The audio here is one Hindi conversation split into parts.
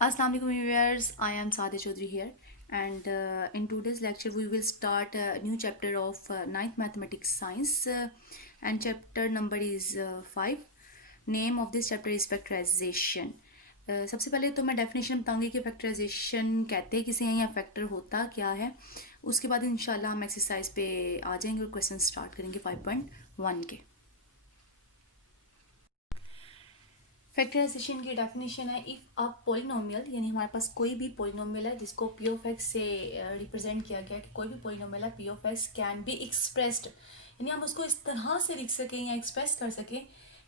Assalamu alaikum viewers, I am Sadia Chaudhary here, and in today's lecture we will start a new chapter of ninth mathematics science, and chapter number is 5. Name of this chapter is factorization. सबसे पहले तो मैं डेफिनेशन बताऊंगी कि फैक्टराइजेशन कहते हैं किसे हैं या फैक्टर होता क्या है। उसके बाद इंशाल्लाह हम एक्सरसाइज पे आ जाएंगे और क्वेश्चन स्टार्ट करेंगे 5.1 के। फैक्टराइजेशन की डेफिनेशन है, इफ़ अ पोलिनोमियल यानी हमारे पास कोई भी पोलिनोमियल है जिसको पी ऑफ एक्स से रिप्रेजेंट किया गया है कि कोई भी पोलिनोमियल है P of x can be expressed, यानी हम उसको इस तरह से लिख सकें या एक्सप्रेस कर सकें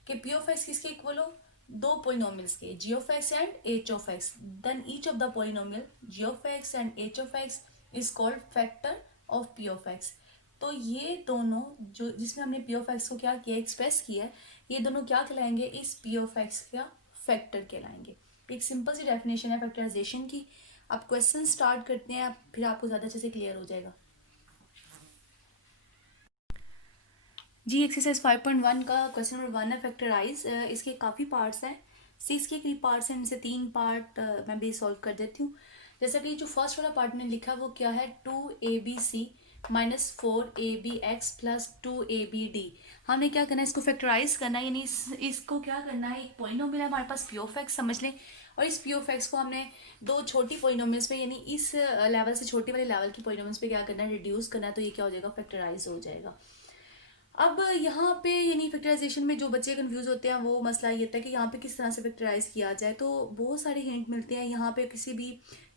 कि पी ऑफ एक्स किसके इक्वल हो, दो पोलिनोमियल्स के, g of x and h of x, then each of the polynomial g of x and h of x is called factor of p of x. तो ये दोनों जो जिसमें हमने पी ऑफ एक्स को क्या किया, एक्सप्रेस किया है, ये दोनों क्या कहलाएंगे, इस पी ऑफ एक्स का फैक्टर कहलाएंगे। एक सिंपल सी डेफिनेशन है फैक्टराइजेशन की। आप क्वेश्चन स्टार्ट करते हैं, फिर आपको ज़्यादा अच्छे से क्लियर हो जाएगा। जी एक्सरसाइज 5.1 का क्वेश्चन नंबर 1 है फैक्टराइज। इसके काफ़ी पार्ट्स हैं, 6 के करीब पार्ट्स हैं, इनसे 3 पार्ट मैं भी सॉल्व कर देती हूँ। जैसा कि जो फर्स्ट वाला पार्ट में लिखा है वो क्या है, 2abc minus 4abx plus 2abd। हमने क्या करना है, इसको फैक्टराइज करना है, यानी इसको क्या करना है, एक पॉलिनोमियल है हमारे पास पी ऑफ एक्स समझ लें, और इस पी ऑफ एक्स को हमने दो छोटी पॉलिनोमियल्स पे यानी इस लेवल से छोटे वाले लेवल की पॉलिनोमियल्स पे क्या करना है, रिड्यूस करना है, तो ये क्या हो जाएगा, फैक्टराइज हो जाएगा। अब यहाँ पे यानी फैक्टराइजेशन में जो बच्चे कंफ्यूज होते हैं वो मसला ये था कि यहाँ पे किस तरह से फैक्टराइज किया जाए। तो बहुत सारे हिंट मिलते हैं, यहाँ पे किसी भी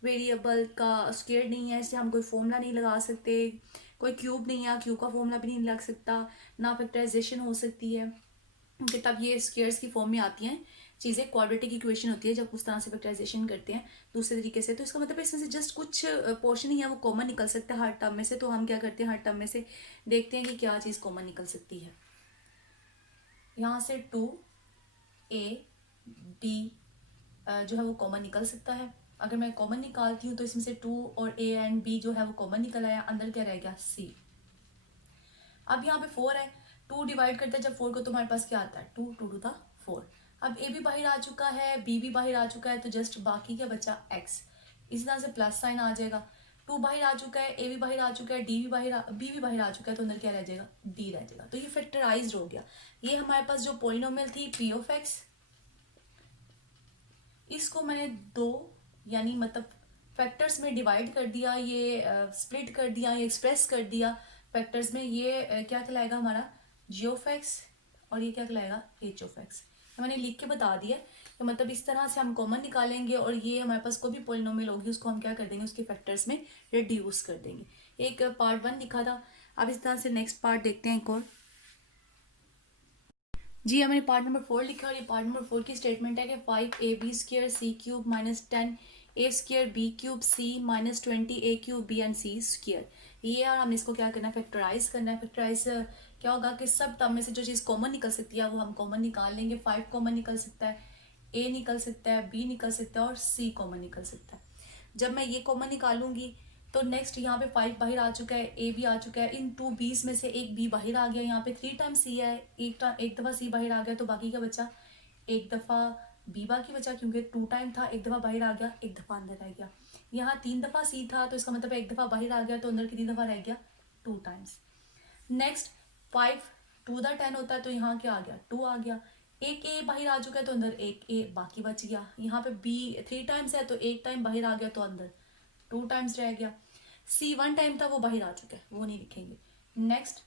वेरिएबल का स्क्वायर नहीं है, इसलिए हम कोई फॉर्मूला नहीं लगा सकते, कोई क्यूब नहीं है, क्यूब का फॉर्मूला भी नहीं लग सकता, ना फैक्टराइजेशन हो सकती है कि तब ये स्क्वायर्स की फॉर्म में आती हैं चीज़ें, क्वाड्रेटिक इक्वेशन होती है जब उस तरह से फैक्टराइजेशन करते हैं दूसरे तरीके से। तो इसका मतलब इसमें से जस्ट कुछ पोर्शन ही है वो कॉमन निकल सकता है हर टर्म में से। तो हम क्या करते हैं, हर टर्म में से देखते हैं कि क्या चीज़ कॉमन निकल सकती है। यहाँ से 2ab जो है वो कॉमन निकल सकता है। अगर मैं कॉमन निकालती हूँ तो इसमें से 2 और a एंड b जो है वो कॉमन निकल आया, अंदर क्या रह गया, c। अब यहाँ पे 4 है, 2 डिवाइड करते हैं जब 4 को, तुम्हारे पास क्या आता है, 2 2 टू द 4। अब a भी बाहर आ चुका है, b भी बाहर आ चुका है, तो जस्ट बाकी क्या बचा, x। इसी तरह से प्लस साइन आ जाएगा, 2 बाहर आ चुका है, a भी बाहर आ चुका है, b भी बाहर आ चुका है, तो अंदर क्या रह जाएगा, d रह जाएगा। तो ये फैक्टराइज्ड हो गया। ये हमारे पास जो पोलिनोमियल थी p ऑफ x, इसको मैंने दो यानी मतलब फैक्टर्स में डिवाइड कर दिया, ये स्प्लिट कर दिया, ये एक्सप्रेस कर दिया फैक्टर्स में। ये क्या कहलाएगा हमारा, जी ऑफ एक्स, और ये क्या कहलाएगा, एच ऑफ एक्स। मैंने लिख के बता दिया कि मतलब इस तरह से हम कॉमन निकालेंगे और ये हमारे पास कोई भी पोलिनोमियल होगी उसको हम क्या कर देंगे, उसके फैक्टर्स में रिड्यूस कर देंगे। एक पार्ट 1 लिखा था, अब इस तरह से नेक्स्ट पार्ट देखते हैं एक और। जी हमने पार्ट नंबर 4 लिखा और ये पार्ट नंबर 4 की स्टेटमेंट है कि 5ab² c cube minus 10a² b cube c minus 20a cube b and c square. ये और हमने इसको क्या करना है, फैक्टराइज करना है। फैक्टराइज क्या होगा कि सब टर्म में से जो चीज़ कॉमन निकल सकती है वो हम कॉमन निकाल लेंगे। 5 कॉमन निकल सकता है, a निकल सकता है, b निकल सकता है और c कॉमन निकल सकता है। जब मैं ये कॉमन निकालूंगी तो नेक्स्ट यहाँ पे 5 बाहर आ चुका है, ए भी आ चुका है, इन 2 बीस में से एक बी बाहर आ गया, यहाँ पे 3 टाइम्स सी है, एक दफ़ा सी बाहर आ गया, तो बाकी का बचा एक दफ़ा बी बाकी बचा, क्योंकि 2 टाइम था, एक दफ़ा बाहर आ गया, एक दफ़ा अंदर रह गया। यहाँ 3 दफ़ा सी था, तो इसका मतलब एक दफ़ा बाहर आ गया, तो अंदर कितनी दफ़ा रह गया, 2 टाइम्स। नेक्स्ट 5 टू द 10 होता है, तो यहाँ क्या आ गया, 2 आ गया। एक ए बाहर आ चुका है तो अंदर एक ए बाकी बच गया। यहाँ पे बी 3 टाइम्स है तो एक टाइम बाहर आ गया, तो अंदर 2 टाइम्स रह गया। सी 1 टाइम था वो बाहर आ चुका है, वो नहीं लिखेंगे। नेक्स्ट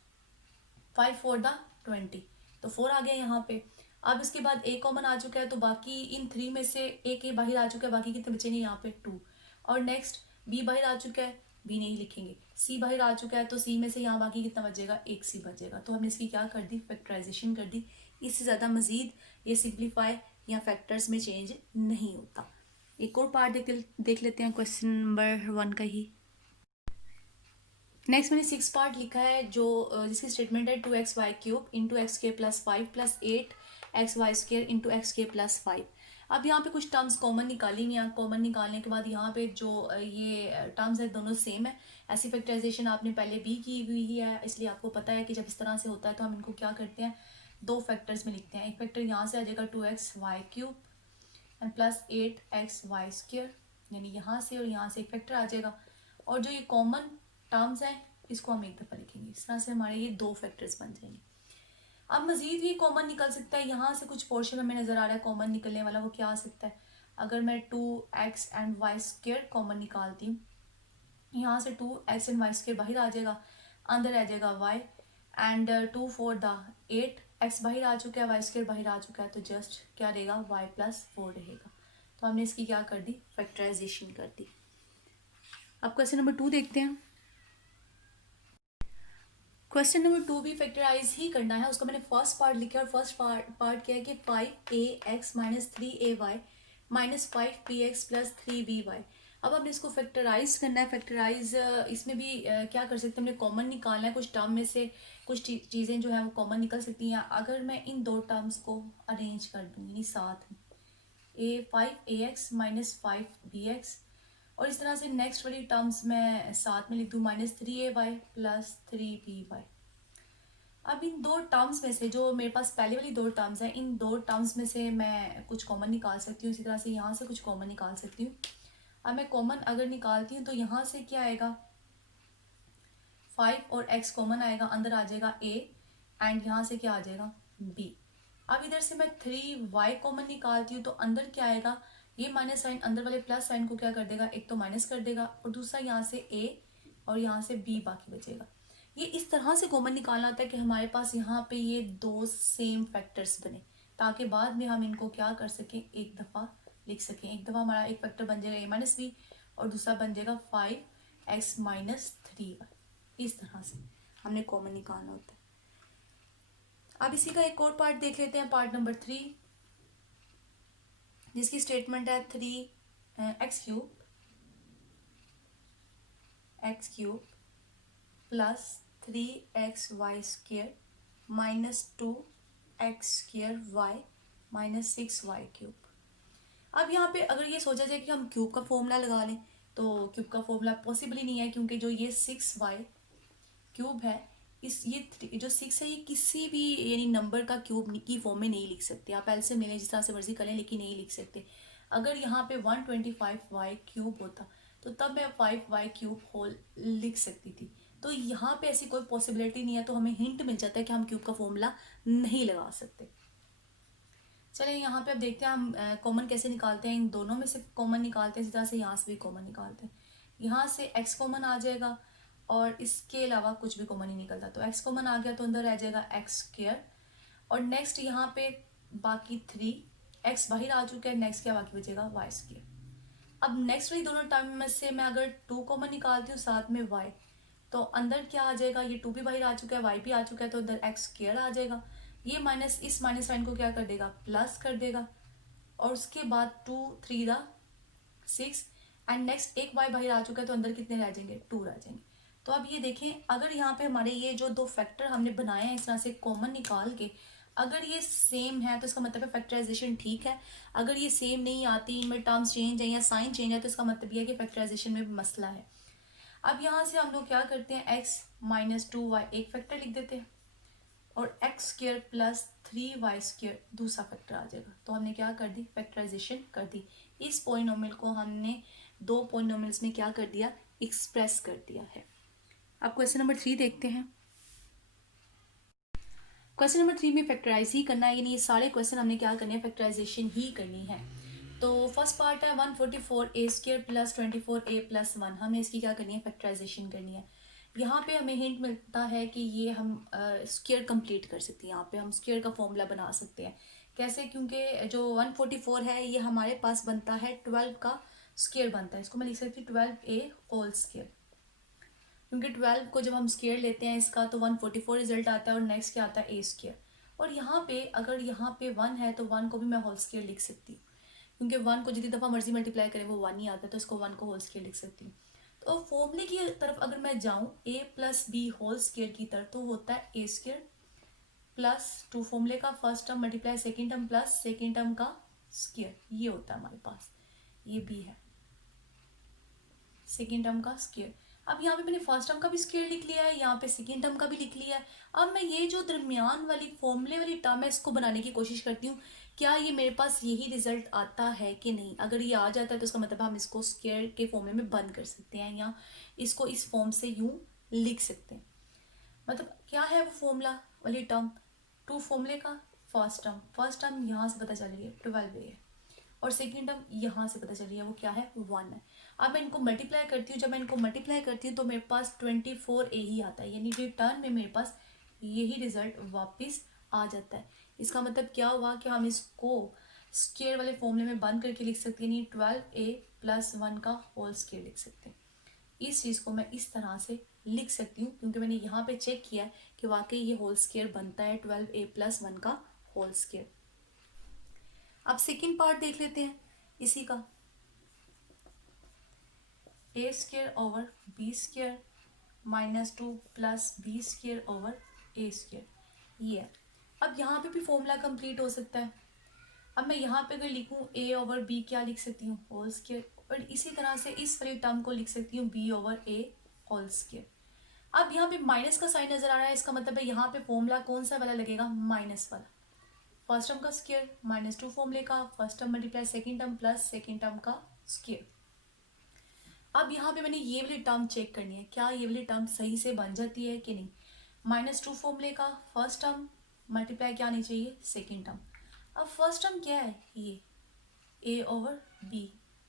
5 4 द 20, तो 4 आ गया यहाँ पे। अब इसके बाद ए कॉमन आ चुका है, तो बाकी इन 3 में से एक ए बाहर आ चुका है, बाकी कितने बचेंगे यहाँ पे 2। और नेक्स्ट बी बाहर आ चुका है, बी नहीं लिखेंगे। सी बाहर आ चुका है, तो सी में से यहाँ बाकी कितना बचेगा, एक सी बचेगा। तो हमने इसकी क्या कर दी, फैक्टराइजेशन कर दी। इससे ज़्यादा मजीद ये सिंप्लीफाई या फैक्टर्स में चेंज नहीं होता। एक और पार्ट देख लेते हैं क्वेश्चन नंबर 1 का ही। नेक्स्ट मैंने 6 पार्ट लिखा है जो जिसकी स्टेटमेंट है 2xy³ इंटू एक्स के plus 5 plus 8xy² into x के प्लस 5। अब यहाँ पे कुछ टर्म्स कॉमन निकाली हुई हैं। कॉमन निकालने के बाद यहाँ पे जो ये टर्म्स है दोनों सेम है। ऐसी फैक्टराइजेशन आपने पहले भी की हुई है, इसलिए आपको पता है कि जब इस तरह से होता है तो हम इनको क्या करते हैं, दो फैक्टर्स में लिखते हैं। एक फैक्टर यहाँ से आ जाएगा 2xy³ एंड प्लस 8xy², यानी यहाँ से और यहाँ से एक फैक्टर आ जाएगा, और जो ये कॉमन टर्म्स हैं इसको हम एक दफ़ा लिखेंगे। इस तरह से हमारे ये दो फैक्टर्स बन जाएंगे। अब मज़ीद ये कॉमन निकल सकता है, यहाँ से कुछ पोर्शन हमें नज़र आ रहा है कॉमन निकलने वाला, वो क्या आ सकता है? अगर मैं 2x एंड y² कॉमन निकालती हूँ, यहाँ से 2x एंड y² बाहर आ जाएगा, अंदर आ जाएगा y, एंड 2 4 द 8x बाहर आ चुका है, y² बाहर आ चुका है, तो जस्ट क्या रहेगा? y+4 रहेगा। तो हमने इसकी क्या कर दी? फैक्टराइजेशन कर दी। अब क्वेश्चन नंबर 2 देखते हैं। क्वेश्चन नंबर 2 भी फैक्टराइज ही करना है, उसका मैंने फर्स्ट पार्ट लिखा है, और फर्स्ट पार्ट क्या है कि 5ax minus 3ay minus 5px plus 3by। अब हमने इसको फैक्टराइज करना है। फैक्टराइज इसमें भी क्या कर सकते हैं? हमने कॉमन निकालना है, कुछ टर्म में से कुछ चीज़ें जो है वो कॉमन निकल सकती हैं। अगर मैं इन दो टर्म्स को अरेंज कर दूँ यानी साथ में, 5ax माइनस 5bx, और इस तरह से नेक्स्ट वाली टर्म्स मैं साथ में लिख दूँ -3ay प्लस 3by। अब इन दो टर्म्स में से जो मेरे पास पहले वाली दो टर्म्स हैं, इन दो टर्म्स में से मैं कुछ कॉमन निकाल सकती हूँ, इसी तरह से यहाँ से कुछ कॉमन निकाल सकती हूँ। अब मैं कॉमन अगर निकालती हूँ तो यहाँ से क्या आएगा? 5 और x कॉमन आएगा, अंदर आ जाएगा a, एंड यहाँ से क्या आ जाएगा? b। अब इधर से मैं 3y कॉमन निकालती हूँ तो अंदर क्या आएगा? ये माइनस साइन अंदर वाले प्लस साइन को क्या कर देगा? एक तो माइनस कर देगा, और दूसरा यहाँ से a और यहाँ से b बाकी बचेगा। ये इस तरह से कॉमन निकालना होता है कि हमारे पास यहाँ पे ये दो सेम फैक्टर्स बने, ताकि बाद में हम इनको क्या कर सकें? एक दफ़ा लिख सकें। एक दफ़ा हमारा एक फैक्टर बन जाएगा a माइनस बी, और दूसरा बन जाएगा 5x माइनस 3y। इस तरह से हमने कॉमन निकालना होता है। अब इसी का एक और पार्ट देख लेते हैं, पार्ट नंबर 3, जिसकी स्टेटमेंट है 3x³ plus 3xy² minus 2x² minus 6y³। अब यहाँ पे अगर ये सोचा जाए कि हम क्यूब का फॉर्मूला लगा लें, तो क्यूब का फॉर्मूला पॉसिबल ही नहीं है, क्योंकि जो ये 6y³ है, इस ये जो 6 है ये किसी भी यानी नंबर का क्यूब की फॉर्म में नहीं लिख सकते। आप एलसीएम ले लें, जिस तरह से मर्जी करें, लेकिन नहीं लिख सकते। अगर यहाँ पे 125y³ होता तो तब मैं 5y³ होल लिख सकती थी। तो यहाँ पे ऐसी कोई पॉसिबिलिटी नहीं है, तो हमें हिंट मिल जाता है कि हम क्यूब का फॉर्मूला नहीं लगा सकते। चलें यहाँ पे अब देखते हैं हम कॉमन कैसे निकालते हैं। इन दोनों में से कॉमन निकालते हैं, इसी तरह से यहाँ से भी कॉमन निकालते हैं। यहाँ से x कॉमन आ जाएगा, और इसके अलावा कुछ भी कॉमन नहीं निकलता, तो x कॉमन आ गया तो अंदर रह जाएगा x², और नेक्स्ट यहाँ पे बाकी 3x बाहर आ चुका है, नेक्स्ट क्या बाकी बचेगा? y²। अब नेक्स्ट वाली दोनों टर्म में से मैं अगर 2 कॉमन निकालती हूँ साथ में y, तो अंदर क्या आ जाएगा? ये 2 भी बाहर आ चुका है, y भी आ चुका है, तो अंदर x² आ जाएगा। ये माइनस इस माइनस साइन को क्या कर देगा? प्लस कर देगा, और उसके बाद 2 3 द 6, एंड नेक्स्ट एक y बाहर आ चुका है, तो अंदर कितने रह जाएंगे? 2 रह जाएंगे। तो अब ये देखें, अगर यहाँ पे हमारे ये जो दो फैक्टर हमने बनाए हैं इस तरह से कॉमन निकाल के, अगर ये सेम है तो इसका मतलब है फैक्टराइजेशन ठीक है। अगर ये सेम नहीं आती, इनमें टर्म्स चेंज है या साइन चेंज है, तो इसका मतलब ये है कि फैक्टराइजेशन में मसला है। अब यहाँ से हम लोग क्या करते हैं? x माइनस 2y एक फैक्टर लिख देते हैं, और x² प्लस 3y² दूसरा फैक्टर आ जाएगा। तो हमने क्या कर दी? फैक्टराइजेशन कर दी। इस पॉलिनोमियल को हमने दो पॉलिनोमियल्स में क्या कर दिया? एक्सप्रेस कर दिया है। अब क्वेश्चन नंबर 3 देखते हैं। क्वेश्चन नंबर 3 में फैक्टराइज ही करना है, यानी ये सारे क्वेश्चन हमने क्या करने हैं? फैक्टराइजेशन ही करनी है। तो फर्स्ट पार्ट है 144a² प्लस 24a प्लस 1, हमें इसकी क्या करनी है? फैक्टराइजेशन करनी है। यहाँ पे हमें हिंट मिलता है कि ये हम स्क्वायर कंप्लीट कर सकते हैं। यहाँ पे हम स्क्वायर का फॉर्मूला बना सकते हैं। कैसे? क्योंकि जो 144 है ये हमारे पास बनता है 12 का स्क्वायर बनता है। इसको मैं लिख सकती हूँ 12a होल स्क्वायर, क्योंकि 12 को जब हम स्क्वायर लेते हैं इसका तो 144 रिजल्ट आता है, और नेक्स्ट क्या आता है? a²। और यहाँ पे अगर यहाँ पे 1 है तो 1 को भी मैं होल स्क्वायर लिख सकती हूँ, क्योंकि 1 को जितनी दफ़ा मर्जी मल्टीप्लाई करें वो 1 ही आता है, तो इसको 1 को होल स्क्वायर लिख सकती हूँ। तो फॉर्मूले की तरफ अगर मैं जाऊँ a plus b whole square की तरफ, तो होता है a² प्लस 2 फॉर्मूले का first term multiply second term plus second term का स्क्वायर, ये होता है हमारे पास। ये भी है सेकेंड टर्म का स्क्वायर। अब यहाँ पे मैंने फर्स्ट टर्म का भी स्क्वायर लिख लिया है, यहाँ पे सेकेंड टर्म का भी लिख लिया है। अब मैं ये जो दरमियान वाली फॉर्मूले वाली टर्म है इसको बनाने की कोशिश करती हूँ क्या ये मेरे पास यही रिजल्ट आता है कि नहीं? अगर ये आ जाता है तो उसका मतलब हम इसको स्क्वायर के फॉर्मूले में बंद कर सकते हैं या इसको इस फॉर्म से यूं लिख सकते हैं। मतलब क्या है वो फॉर्मूला वाली टर्म? टू फॉर्मूले का फर्स्ट टर्म यहाँ से पता चल रही है 12a है और सेकेंड टर्म यहाँ से पता चल रही है वो क्या है 1 है। अब मैं इनको मल्टीप्लाई करती हूँ, जब मैं इनको मल्टीप्लाई करती हूँ तो मेरे पास 24a ही आता है, यानी रिटर्न में मेरे पास यही रिजल्ट वापस आ जाता है। इसका मतलब क्या हुआ कि हम इसको स्क्वायर वाले फॉर्मूले में बंद करके लिख सकते हैं, यानी 12a+1 का होल स्क्वायर लिख सकते हैं। इस चीज़ को मैं इस तरह से लिख सकती हूँ क्योंकि मैंने यहाँ पे चेक किया है कि वाकई ये होल स्क्वायर बनता है 12a+1 का होल स्क्वायर। अब सेकेंड पार्ट देख लेते हैं इसी का, a²/b² -2 + b² / a², ये है। अब यहाँ पे भी फॉर्मूला कंप्लीट हो सकता है। अब मैं यहाँ पे अगर लिखूँ a/b क्या लिख सकती हूँ होल स्क्वायर, और इसी तरह से इस वाली टर्म को लिख सकती हूँ b/a होल स्क्वायर। अब यहाँ पे माइनस का साइन नजर आ रहा है, इसका मतलब है यहाँ पे फॉर्मूला कौन सा वाला लगेगा? माइनस वाला। फर्स्ट टर्म का स्क्वायर -2 फॉर्मूले का first term multiply second term plus second term का स्क्वायर। अब यहाँ पे मैंने ये वाली टर्म चेक करनी है, क्या ये वाली टर्म सही से बन जाती है कि नहीं। -2 फॉर्मूले का फर्स्ट टर्म मल्टीप्लाई क्या नहीं चाहिए सेकेंड टर्म। अब फर्स्ट टर्म क्या है? ये a/b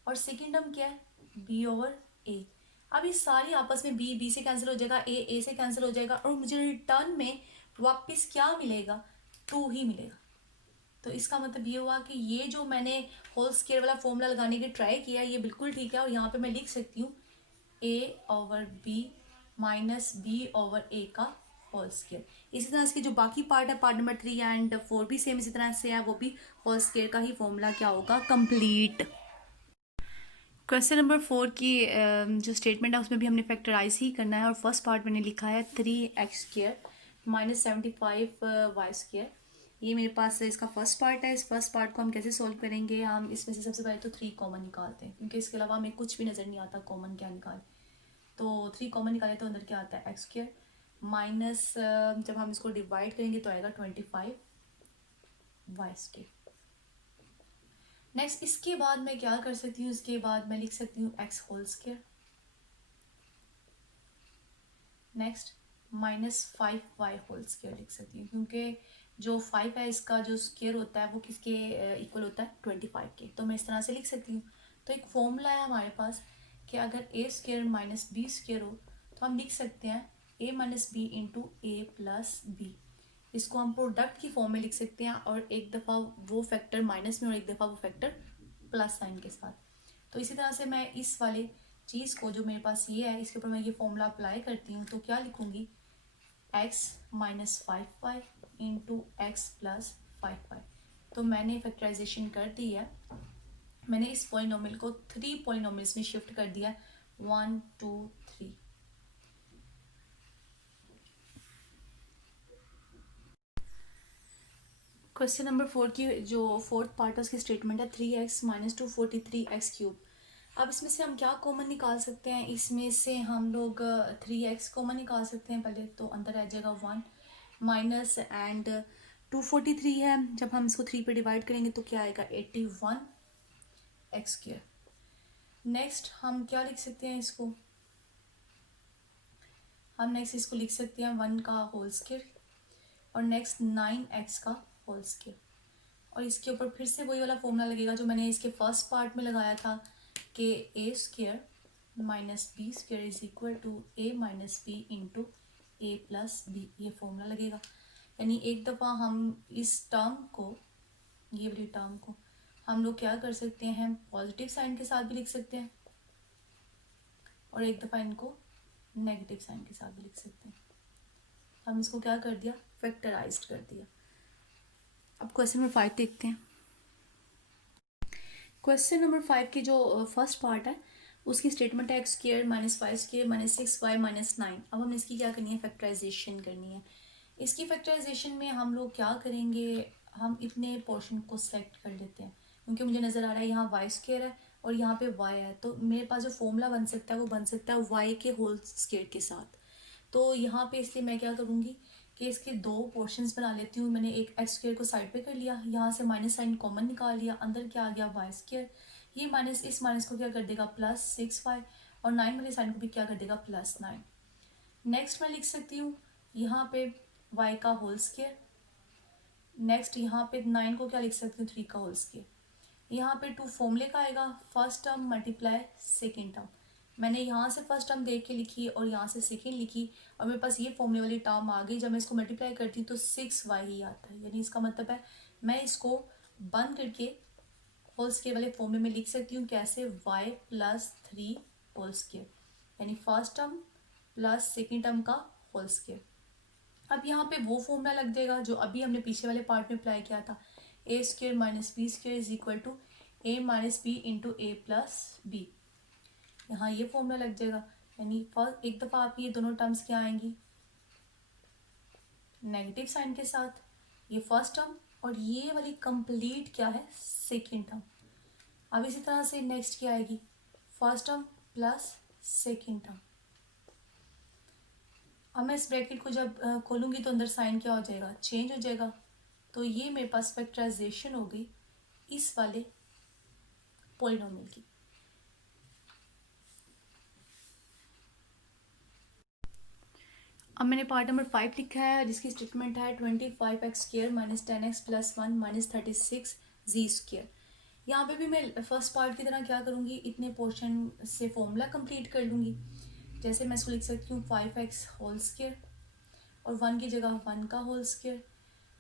और सेकेंड टर्म क्या है? b/a। अब ये सारी आपस में b से कैंसिल हो जाएगा, a से कैंसिल हो जाएगा और मुझे रिटर्न में वापस क्या मिलेगा? 2 ही मिलेगा। तो इसका मतलब ये हुआ कि ये जो मैंने होल स्क्वायर वाला फॉर्मूला लगाने की ट्राई किया ये बिल्कुल ठीक है, और यहाँ पे मैं लिख सकती हूँ a/b - b/a का होल स्क्वायर। इसी तरह इसके जो बाकी पार्ट है पार्ट नंबर 3 एंड 4 भी सेम इसी तरह से है, वो भी होल स्क्वायर का ही फॉर्मूला क्या होगा? कंप्लीट। क्वेश्चन नंबर 4 की जो स्टेटमेंट है उसमें भी हमने फैक्टराइज ही करना है, और फर्स्ट पार्ट मैंने लिखा है 3x² - 75y²। ये मेरे पास इसका फर्स्ट पार्ट है। इस फर्स्ट पार्ट को हम कैसे सॉल्व करेंगे? हम इसमें से सबसे पहले तो 3 कॉमन निकालते हैं क्योंकि इसके अलावा हमें कुछ भी नज़र नहीं आता कॉमन क्या निकाले। तो 3 कॉमन निकाले तो अंदर क्या आता है? x² माइनस जब हम इसको डिवाइड करेंगे तो आएगा 25y²। नेक्स्ट इसके बाद मैं क्या कर सकती हूँ? इसके बाद मैं लिख सकती हूँ x whole square. Next -5y whole square लिख सकती हूँ क्योंकि जो 5 है इसका जो स्क्वायर होता है वो किसके इक्वल होता है? 25 के। तो मैं इस तरह से लिख सकती हूँ। तो एक फॉर्मूला है हमारे पास कि अगर a² - b² हो तो हम लिख सकते हैं a - b × a + b। इसको हम प्रोडक्ट की फॉर्म में लिख सकते हैं, और एक दफ़ा वो फैक्टर माइनस में और एक दफ़ा वो फैक्टर प्लस साइन के साथ। तो इसी तरह से मैं इस वाले चीज़ को जो मेरे पास ये है इसके ऊपर मैं ये फॉर्मूला अप्लाई करती हूँ तो क्या लिखूँगी? x - 5y × x + 5y। तो मैंने फैक्टराइजेशन कर दी है। मैंने इस पॉलिनोमियल को 3 पॉलिनोमियल्स में शिफ्ट कर दिया 1 2 3। क्वेश्चन नंबर 4 की जो फोर्थ पार्ट है उसकी स्टेटमेंट है 3x - 243x³ अब इसमें से हम क्या कॉमन निकाल सकते हैं? इसमें से हम लोग 3x कॉमन निकाल सकते हैं। पहले तो अंदर आ जाएगा 1 माइनस एंड 243 है, जब हम इसको 3 पे डिवाइड करेंगे तो क्या आएगा? 81x²। नेक्स्ट हम क्या लिख सकते हैं इसको? हम नेक्स्ट इसको लिख सकते हैं 1 का होल स्क्वायर और नेक्स्ट 9x का होल स्क्वायर, और इसके ऊपर फिर से वही वाला फॉर्मूला लगेगा जो मैंने इसके फर्स्ट पार्ट में लगाया था कि a² - b² is equal to a - b × a + b। ये फॉर्मूला लगेगा, यानी एक दफ़ा हम इस टर्म को, ये वाली टर्म को हम लोग क्या कर सकते हैं? पॉजिटिव साइन के साथ भी लिख सकते हैं और एक दफ़ा इनको नेगेटिव साइन के साथ भी लिख सकते हैं। हम इसको क्या कर दिया? फैक्टराइज्ड कर दिया। अब क्वेश्चन नंबर 5 देखते हैं। क्वेश्चन नंबर 5 की जो फर्स्ट पार्ट है उसकी स्टेटमेंट है x² - 5² - 6y - 9। अब हमने इसकी क्या करनी है? फैक्टराइजेशन करनी है। इसकी फैक्टराइजेशन में हम लोग क्या करेंगे? हम इतने पोर्शन को सेलेक्ट कर लेते हैं क्योंकि मुझे नज़र आ रहा है यहाँ y² है और यहाँ पे y है, तो मेरे पास जो फॉर्मूला बन सकता है वो बन सकता है y के होल स्क्वायर के साथ। तो यहाँ पे इसलिए मैं क्या करूँगी कि इसके दो पोर्शंस बना लेती हूँ। मैंने एक एक्स स्क्र को साइड पे कर लिया, यहाँ से माइनस साइन कॉमन निकाल लिया, अंदर क्या आ गया वाई स्क्र। ये माइनस इस माइनस को क्या कर देगा +6y, और 9 वाले साइन को भी क्या कर देगा +9। नेक्स्ट मैं लिख सकती हूँ यहाँ पे y का होल स्क्र। नेक्स्ट यहाँ पे 9 को क्या लिख सकती हूँ 3 का होल स्क्र। यहाँ पे 2 फॉर्मूले का आएगा, first term multiply second term. मैंने यहाँ से फर्स्ट टर्म देख के लिखी और यहाँ से सेकेंड लिखी, और मेरे पास ये फॉर्मूले वाली टर्म आ गई। जब मैं इसको मल्टीप्लाई करती हूँ तो 6y ही आता है, यानी इसका मतलब है मैं इसको बंद करके होल स्क्वायर वाले फॉर्मूले में लिख सकती हूँ। कैसे? y + 3 होल स्क्वायर, यानी first term plus second term का होल स्क्वायर। अब यहाँ पे वो फॉर्मूला लग जाएगा जो अभी हमने पीछे वाले पार्ट में अप्लाई किया था, a² - b² is equal to a - b into a + b। यहाँ ये फॉर्मूला लग जाएगा, यानी फर्स्ट एक दफ़ा आप ये दोनों टर्म्स क्या आएंगी नेगेटिव साइन के साथ, ये फर्स्ट टर्म, और ये वाली कंप्लीट क्या है सेकेंड टर्म। अब इसी तरह से नेक्स्ट क्या आएगी first term plus second term. अब मैं इस ब्रैकेट को जब खोलूंगी तो अंदर साइन क्या हो जाएगा चेंज हो जाएगा। तो ये मेरे पास फैक्टराइजेशन हो गई इस वाले पॉलिनोमियल की। अब मैंने पार्ट नंबर 5 लिखा है जिसकी स्टेटमेंट है 25x² - 10x + 1 - 36z²। यहाँ पे भी मैं फर्स्ट पार्ट की तरह क्या करूँगी, इतने पोर्शन से फॉर्मूला कंप्लीट कर लूँगी। जैसे मैं इसको लिख सकती हूँ 5x होल स्क्वायर, और 1 की जगह 1 का होल स्क्वायर,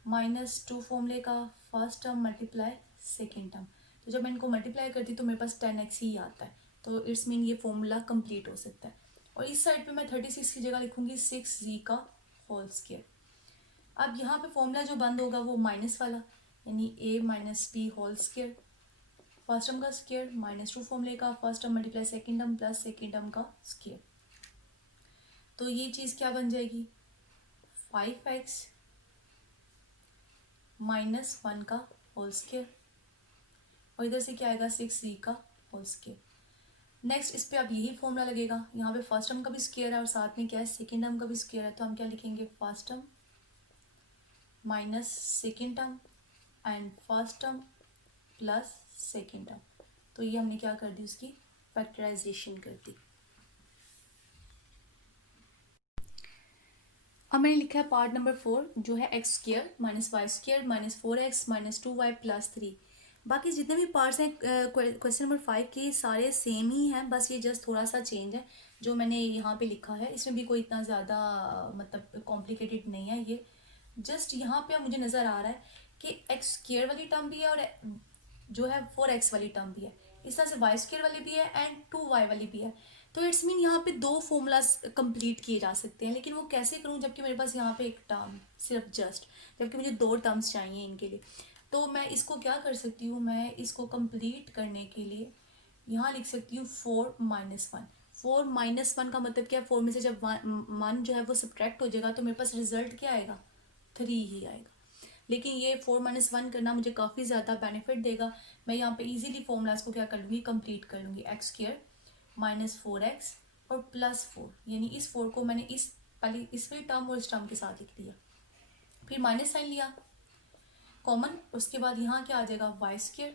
-2 फॉर्मूले का first term multiply second term. तो जब मैं इनको मल्टीप्लाई करती तो मेरे पास 10x ही आता है, तो इट्स मीन ये फॉर्मूला कंप्लीट हो सकता है। और इस साइड पे मैं 36 की जगह लिखूंगी 6z का होल स्क्वायर। अब यहाँ पे फॉर्मूला जो बंद होगा वो माइनस वाला, यानी a - b whole square, first term का स्क्वायर, -2 फॉर्मूले का first term multiply second term plus second term का स्क्वायर। तो ये चीज़ क्या बन जाएगी 5x - 1 का होल स्क्वायर, और इधर से क्या आएगा 6z का होल स्क्वायर। नेक्स्ट इस पे अब यही फॉर्मूला लगेगा, यहाँ पे फर्स्ट टर्म का भी स्क्वायर है और साथ में क्या है सेकेंड टर्म का भी स्क्वायर है। तो हम क्या लिखेंगे first term minus second term and first term plus second term. तो ये हमने क्या कर दी उसकी फैक्टराइजेशन कर दी। अब मैंने लिखा है पार्ट नंबर 4 जो है x² - y² - 4x - 2y + 3। बाकी जितने भी पार्ट्स हैं क्वेश्चन नंबर 5 के सारे सेम ही हैं, बस ये जस्ट थोड़ा सा चेंज है जो मैंने यहाँ पे लिखा है। इसमें भी कोई इतना ज़्यादा मतलब कॉम्प्लिकेटेड नहीं है। ये जस्ट यहाँ पे अब मुझे नज़र आ रहा है कि x² वाली टर्म भी है और जो है 4x वाली टर्म भी है, इस तरह से y² वाली भी है एंड 2y वाली भी है। तो इट्स मीन यहाँ पे दो फॉर्मूलाज कंप्लीट किए जा सकते हैं, लेकिन वो कैसे करूँ जबकि मेरे पास यहाँ पे एक टर्म सिर्फ जस्ट, जबकि मुझे दो टर्म्स चाहिए इनके लिए। तो मैं इसको क्या कर सकती हूँ, मैं इसको कंप्लीट करने के लिए यहाँ लिख सकती हूँ 4 - 1। 4 - 1 का मतलब क्या है, 4 में से जब 1 जो है वो सब्ट्रैक्ट हो जाएगा तो मेरे पास रिजल्ट क्या आएगा 3 ही आएगा। लेकिन ये 4 - 1 करना मुझे काफ़ी ज़्यादा बेनिफिट देगा। मैं यहाँ पे इजीली फॉर्मूलाज को क्या कर लूँगी कंप्लीट कर लूँगी। x² - 4x और +4, यानी इस 4 को मैंने इस पहले इस वाली टर्म और इस टर्म के साथ लिख दिया, फिर माइनस साइन लिया कॉमन, उसके बाद यहाँ क्या आ जाएगा y²।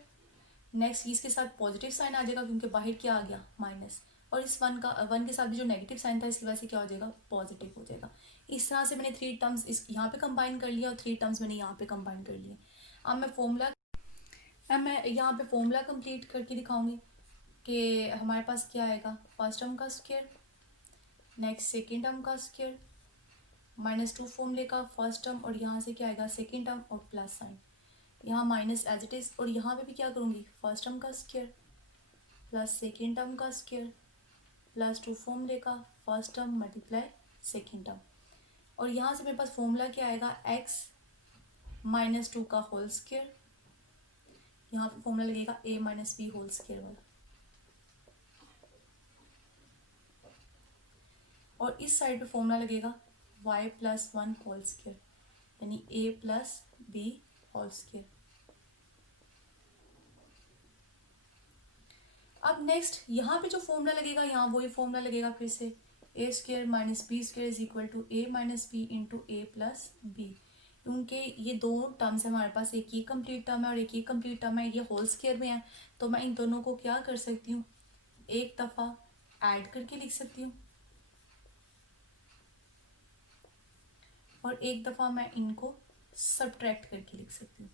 नेक्स्ट इसके साथ पॉजिटिव साइन आ जाएगा क्योंकि बाहर क्या आ गया माइनस, और इस 1 के साथ भी जो नेगेटिव साइन था इसकी वजह से क्या हो जाएगा पॉजिटिव हो जाएगा। इस तरह से मैंने 3 टर्म्स इस यहाँ पे कंबाइन कर लिया और 3 टर्म्स मैंने यहाँ पे कंबाइन कर लिए। अब मैं यहाँ पे फॉर्मूला कंप्लीट करके दिखाऊंगी कि हमारे पास क्या आएगा फर्स्ट टर्म का स्क्वायर, नेक्स्ट सेकेंड टर्म का स्क्वायर, -2 फॉर्मूले का फर्स्ट टर्म, और यहाँ से क्या आएगा सेकेंड टर्म और प्लस साइन, यहाँ माइनस एज इट इज़, और यहाँ पे भी क्या करूँगी फर्स्ट टर्म का स्क्वायर प्लस सेकेंड टर्म का स्क्वायर +2 फॉर्मूले का first term multiply second term, और यहाँ से मेरे पास फॉर्मूला क्या आएगा x - 2 का होल स्क्वायर, यहाँ पे फॉर्मूला लगेगा a - b होल स्क्वायर वाला, और इस साइड पे फॉर्मूला लगेगा y + 1 होल स्क्वायर, यानी a + b होल स्क्वायर। अब नेक्स्ट यहाँ पे जो फॉर्मूला लगेगा यहाँ वही फॉर्मूला लगेगा फिर से a square minus b square is equal to a minus b into a plus b, क्योंकि ये दो टर्म्स है हमारे पास, एक ये कंप्लीट टर्म है और एक ये कंप्लीट टर्म है, ये होल स्क्वायर में है, तो मैं इन दोनों को क्या कर सकती हूँ, एक दफ़ा ऐड करके लिख सकती हूँ और एक दफ़ा मैं इनको सब्ट्रैक्ट करके लिख सकती हूँ।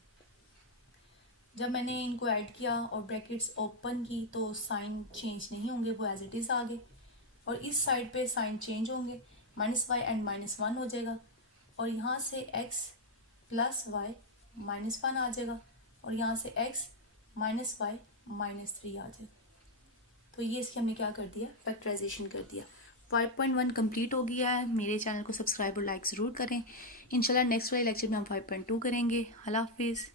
जब मैंने इनको ऐड किया और ब्रैकेट्स ओपन की तो साइन चेंज नहीं होंगे, वो एज इट इज़ आ गए, और इस साइड पे साइन चेंज होंगे, minus y and minus one हो जाएगा, और यहाँ से x plus y minus one आ जाएगा, और यहाँ से x minus y minus three आ जाएगा। तो ये इसकी हमने क्या कर दिया, फैक्टराइजेशन कर दिया। 5.1 कंप्लीट हो गया है। मेरे चैनल को सब्सक्राइब और लाइक ज़रूर करें। इंशाल्लाह नेक्स्ट वाले लेक्चर में हम 5.2 करेंगे। अल्लाह हाफिज़।